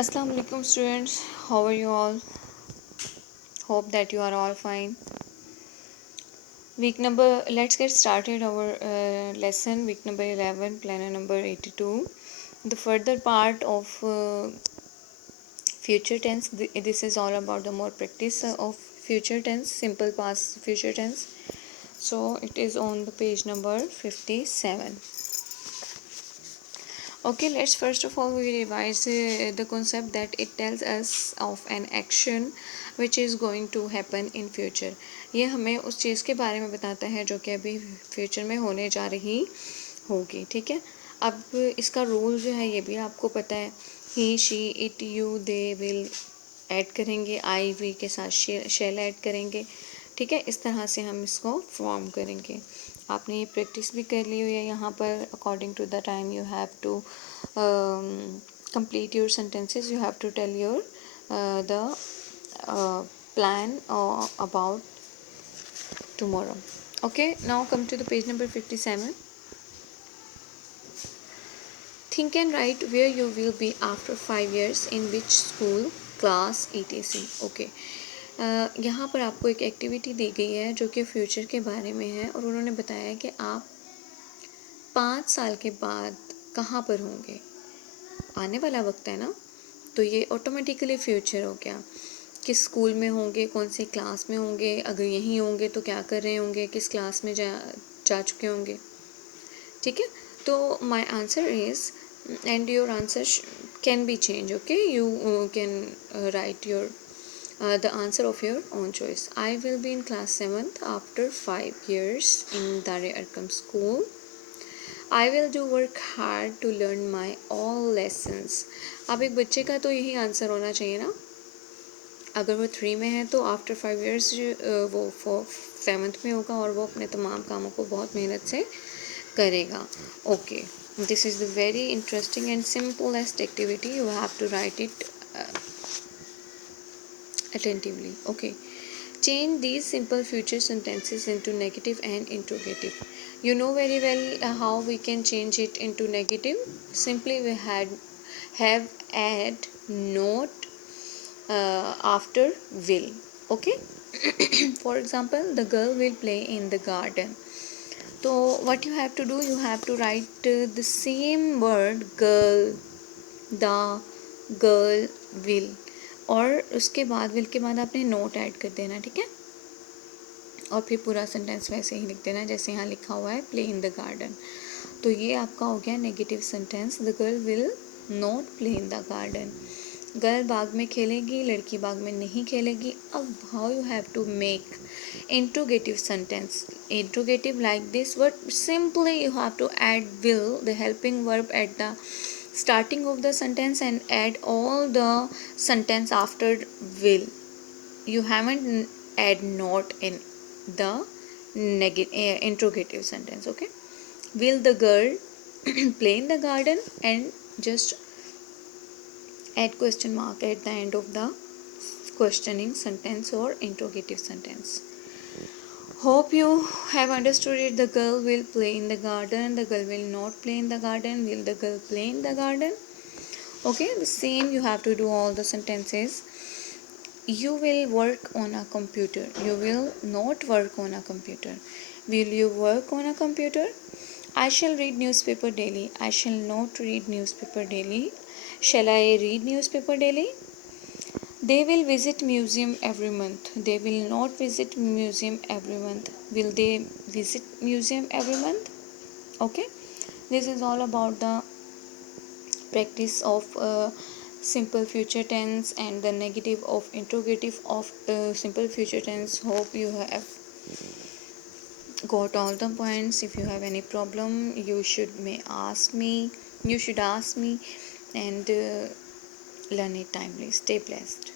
Assalamu alaikum students, how are you all? Hope that you are all fine. Let's get started our lesson, week number 11, planner number 82. The further part of future tense. This is all about the more practice of future tense, simple past future tense. So it is on the page number 57. Okay, let's first of all we revise the concept that it tells us of an action which is going to happen in future. ये हमें उस चीज़ के बारे में बताता है जो कि अभी फ्यूचर में होने जा रही होगी. ठीक है, अब इसका रूल जो है ये भी आपको पता है. He, she, it, you, they, will add करेंगे, आई, वी के साथ शेल ऐड करेंगे. ठीक है, इस तरह से हम इसको फॉर्म करेंगे. आपने ये प्रैक्टिस भी कर ली हुई है. यहाँ पर according to the time you have to complete your sentences. You have to tell your the plan about tomorrow. Okay, now come to the page number 57. Think and write where you will be after 5 years, in which school, class, etc. Okay, यहाँ पर आपको एक activity दी गई है जो कि future के बारे में है और उन्होंने बताया कि आप 5 साल के बाद कहाँ पर होंगे. आने वाला वक्त है ना, तो ये ऑटोमेटिकली फ्यूचर हो गया. किस स्कूल में होंगे, कौन सी क्लास में होंगे, अगर यहीं होंगे तो क्या कर रहे होंगे, किस क्लास में जा चुके होंगे. ठीक है, तो my answer is and your answer can be change. Okay, you can write your the answer of your own choice. I will be in class 7th after 5 years in Dare Arkam school. I will do work hard to learn my all lessons. अब एक बच्चे का तो यही answer होना चाहिए ना. अगर वो 3 में है तो आफ्टर 5 years वो 7th में होगा और वो अपने तमाम कामों को बहुत मेहनत से करेगा. Okay, this is the very interesting and simplest activity. You have to write it attentively. Okay, change these simple future sentences into negative and interrogative. You know very well how we can change it into negative. Simply we have add not after will. Okay. For example, the girl will play in the garden. So what you have to do, you have to write the same word girl, the girl will, और उसके बाद will के बाद आपने note add कर देना. ठीक है, और फिर पूरा सेंटेंस वैसे ही लिख देना जैसे यहाँ लिखा हुआ है प्ले इन द गार्डन. तो ये आपका हो गया negative sentence. The girl will not play in the garden. Girl बाग में खेलेगी, लड़की बाग में नहीं खेलेगी. अब how you have to make interrogative sentence. Interrogative like this, but simply you have to add will, the helping verb at the starting of the sentence and add all the sentence after will. You haven't add not in the interrogative sentence. Okay, will the girl play in the garden, and just add question mark at the end of the questioning sentence or interrogative sentence. Hope you have understood it. The girl will play in the garden. The girl will not play in the garden. Will the girl play in the garden? Okay, the same you have to do all the sentences. You will work on a computer. You will not work on a computer. Will you work on a computer? I shall read newspaper daily. I shall not read newspaper daily. Shall I read newspaper daily? They will visit museum every month. They will not visit museum every month. Will they visit museum every month? Okay, this is all about the practice of simple future tense and the negative of interrogative of simple future tense. Hope you have got all the points. If you have any problem, you should ask me. You should ask me and learn it timely. Stay blessed.